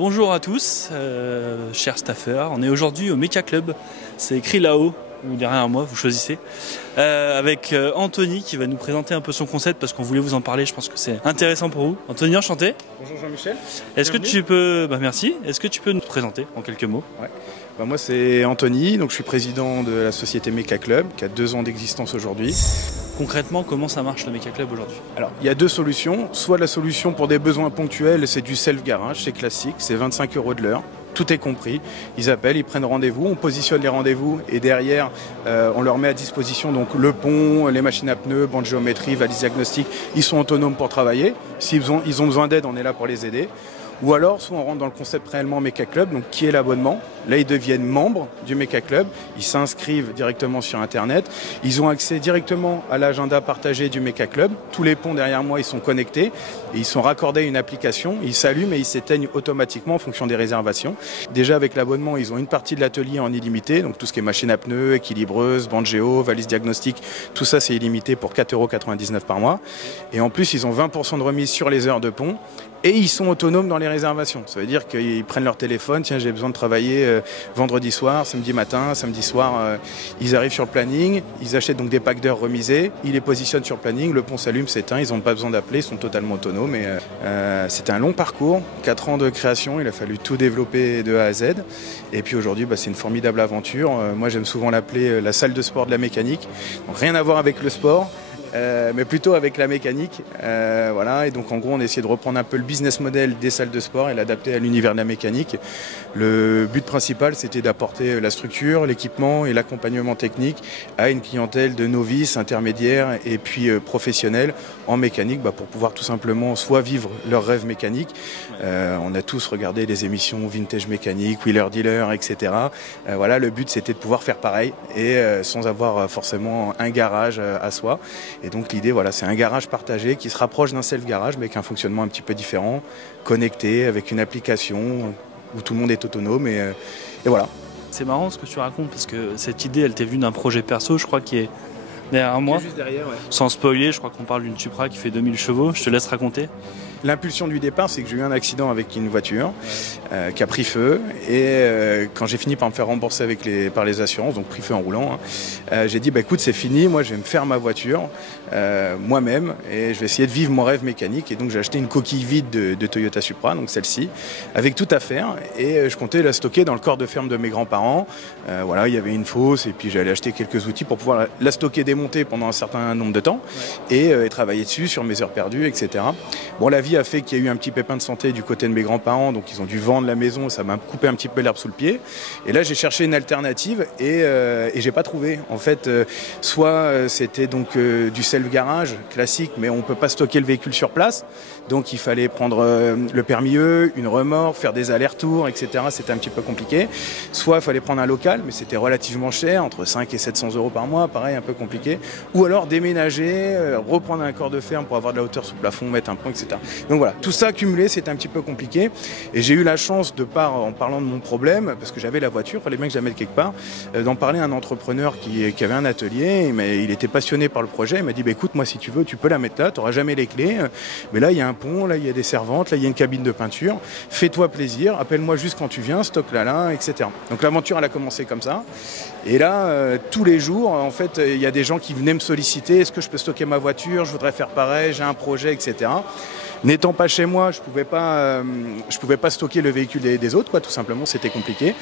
Bonjour à tous, chers staffeurs. On est aujourd'hui au Mecha Club. C'est écrit là-haut ou derrière moi, vous choisissez. Avec Anthony qui va nous présenter un peu son concept parce qu'on voulait vous en parler. Je pense que c'est intéressant pour vous. Anthony, enchanté. Bonjour Jean-Michel. Est-ce que tu peux, merci. Est-ce que tu peux nous présenter en quelques mots? Ouais. Moi c'est Anthony, donc je suis président de la société Mecha Club qui a 2 ans d'existence aujourd'hui. Concrètement, comment ça marche le Mecha Club aujourd'hui? Alors, il y a 2 solutions. Soit la solution pour des besoins ponctuels, c'est du self-garage, c'est classique, c'est 25 € de l'heure. Tout est compris. Ils appellent, ils prennent rendez-vous, on positionne les rendez-vous et derrière, on leur met à disposition donc le pont, les machines à pneus, banc de géométrie, valise diagnostique. Ils sont autonomes pour travailler. S'ils ont besoin d'aide, on est là pour les aider. Ou alors, soit on rentre dans le concept réellement Mecha Club, donc qui est l'abonnement. Là, ils deviennent membres du Mecha Club. Ils s'inscrivent directement sur Internet. Ils ont accès directement à l'agenda partagé du Mecha Club. Tous les ponts derrière moi, ils sont connectés et ils sont raccordés à une application. Ils s'allument et ils s'éteignent automatiquement en fonction des réservations. Déjà, avec l'abonnement, ils ont une partie de l'atelier en illimité. Donc, tout ce qui est machine à pneus, équilibreuse, bande géo, valise diagnostique, tout ça, c'est illimité pour 4,99 € par mois. Et en plus, ils ont 20% de remise sur les heures de pont. Et ils sont autonomes dans les réservations. Ça veut dire qu'ils prennent leur téléphone, tiens j'ai besoin de travailler vendredi soir, samedi matin, samedi soir, ils arrivent sur le planning, ils achètent donc des packs d'heures remisés, ils les positionnent sur le planning, le pont s'allume, s'éteint, ils n'ont pas besoin d'appeler, ils sont totalement autonomes. Et c'était un long parcours, 4 ans de création, il a fallu tout développer de A à Z. Et puis aujourd'hui, c'est une formidable aventure. Moi j'aime souvent l'appeler la salle de sport de la mécanique. Donc, rien à voir avec le sport. Mais plutôt avec la mécanique. Voilà. Et donc en gros on a essayé de reprendre un peu le business model des salles de sport et l'adapter à l'univers de la mécanique. Le but principal c'était d'apporter la structure, l'équipement et l'accompagnement technique à une clientèle de novices, intermédiaires et puis professionnels en mécanique pour pouvoir tout simplement soit vivre leur rêve mécanique. On a tous regardé les émissions Vintage Mécanique, Wheeler Dealer, etc. Voilà, le but c'était de pouvoir faire pareil et sans avoir forcément un garage à soi. Et donc l'idée, voilà, c'est un garage partagé qui se rapproche d'un self-garage, mais avec un fonctionnement un petit peu différent, connecté, avec une application où tout le monde est autonome. Et voilà. C'est marrant ce que tu racontes, parce que cette idée, elle t'est venue d'un projet perso, je crois, qui est derrière moi. Juste derrière, ouais. Sans spoiler, je crois qu'on parle d'une Supra qui fait 2000 chevaux. Je te laisse raconter. L'impulsion du départ, c'est que j'ai eu un accident avec une voiture qui a pris feu. Et quand j'ai fini par me faire rembourser par les assurances, donc pris feu en roulant, j'ai dit écoute, c'est fini, moi je vais me faire ma voiture moi-même et je vais essayer de vivre mon rêve mécanique. Et donc j'ai acheté une coquille vide de Toyota Supra, donc celle-ci, avec tout à faire. Et je comptais la stocker dans le corps de ferme de mes grands-parents. Voilà, il y avait une fosse et puis j'allais acheter quelques outils pour pouvoir la stocker démontée pendant un certain nombre de temps et travailler dessus sur mes heures perdues, etc. Bon, la vie a fait qu'il y a eu un petit pépin de santé du côté de mes grands-parents, donc ils ont dû vendre la maison, ça m'a coupé un petit peu l'herbe sous le pied. Et là, j'ai cherché une alternative et j'ai pas trouvé. En fait, soit c'était donc du self-garage classique, mais on peut pas stocker le véhicule sur place, donc il fallait prendre le permis E, une remorque, faire des allers-retours, etc. C'était un petit peu compliqué. Soit il fallait prendre un local, mais c'était relativement cher, entre 5 et 700 € par mois, pareil, un peu compliqué. Ou alors déménager, reprendre un corps de ferme pour avoir de la hauteur sous le plafond, mettre un pont, etc. Donc voilà, tout ça accumulé, c'était un petit peu compliqué. Et j'ai eu la chance en parlant de mon problème, parce que j'avais la voiture, il fallait bien que je la mette quelque part, d'en parler à un entrepreneur qui avait un atelier, mais il était passionné par le projet. Il m'a dit écoute, moi si tu veux, tu peux la mettre là, tu n'auras jamais les clés, mais là il y a un pont, là il y a des servantes, là il y a une cabine de peinture, fais-toi plaisir, appelle-moi juste quand tu viens, stocke là, etc. Donc l'aventure elle a commencé comme ça. Et là, tous les jours, en fait, il y a des gens qui venaient me solliciter, est-ce que je peux stocker ma voiture, je voudrais faire pareil, j'ai un projet, etc. N'étant pas chez moi, je pouvais pas stocker le véhicule des autres, quoi, tout simplement, c'était compliqué.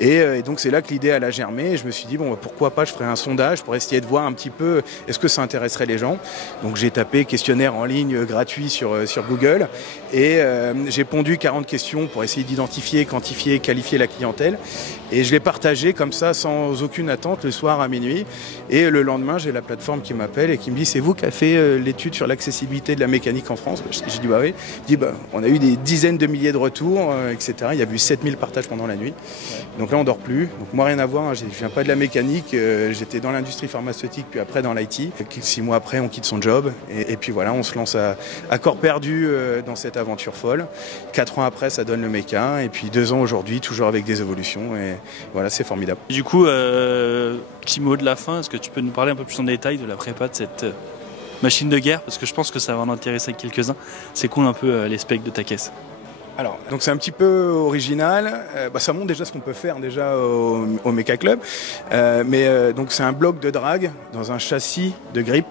Et donc c'est là que l'idée elle a germé. Et je me suis dit pourquoi pas, je ferais un sondage pour essayer de voir un petit peu est-ce que ça intéresserait les gens. Donc j'ai tapé questionnaire en ligne gratuit sur Google et j'ai pondu 40 questions pour essayer d'identifier, quantifier, qualifier la clientèle. Et je l'ai partagé comme ça sans aucune attente le soir à minuit. Et le lendemain, j'ai la plateforme qui m'appelle et qui me dit c'est vous qui avez fait l'étude sur l'accessibilité de la mécanique en France. J'ai dit bah oui. Il dit on a eu des dizaines de milliers de retours, etc. Il y a eu 7000 partages pendant la nuit. Donc là on dort plus. Donc moi rien à voir, hein. Je viens pas de la mécanique, j'étais dans l'industrie pharmaceutique puis après dans l'IT. 6 mois après on quitte son job et puis voilà on se lance à corps perdu dans cette aventure folle. 4 ans après ça donne le méca et puis 2 ans aujourd'hui toujours avec des évolutions et voilà c'est formidable. Du coup, petit mot de la fin, est-ce que tu peux nous parler un peu plus en détail de la prépa de cette machine de guerre, parce que je pense que ça va en intéresser quelques-uns. C'est quoi un peu les specs de ta caisse? Alors, donc c'est un petit peu original. Ça montre déjà ce qu'on peut faire déjà au Mecha Club. Donc c'est un bloc de drag dans un châssis de grip.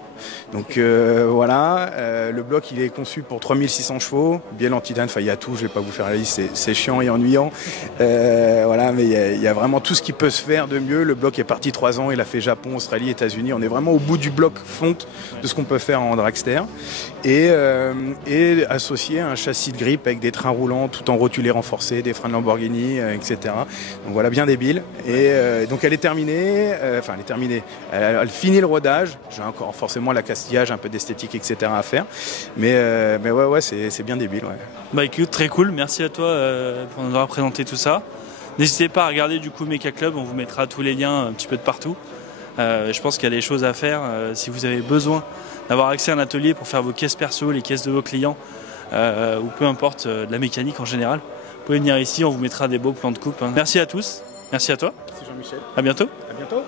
Donc voilà, le bloc il est conçu pour 3600 chevaux, bielle anti-dane, il y a tout, je vais pas vous faire la liste, c'est chiant et ennuyant. Voilà, mais il y a vraiment tout ce qui peut se faire de mieux. Le bloc est parti 3 ans, il a fait Japon, Australie, États-Unis. On est vraiment au bout du bloc fonte de ce qu'on peut faire en dragster. Et associé à un châssis de grip avec des trains roulants tout en rotulé renforcé, des freins de Lamborghini, etc. Donc voilà, bien débile. Et donc elle est terminée, elle est terminée. Elle finit le rodage. J'ai encore forcément l'accastillage, un peu d'esthétique, etc. à faire. Mais ouais, c'est bien débile. Ouais. Bah écoute, très cool. Merci à toi pour nous avoir présenté tout ça. N'hésitez pas à regarder du coup Mecha Club. On vous mettra tous les liens un petit peu de partout. Je pense qu'il y a des choses à faire. Si vous avez besoin d'avoir accès à un atelier pour faire vos caisses perso, les caisses de vos clients, ou peu importe, de la mécanique en général, vous pouvez venir ici, on vous mettra des beaux plans de coupe. Merci à tous, merci à toi. Merci Jean-Michel. À bientôt. À bientôt.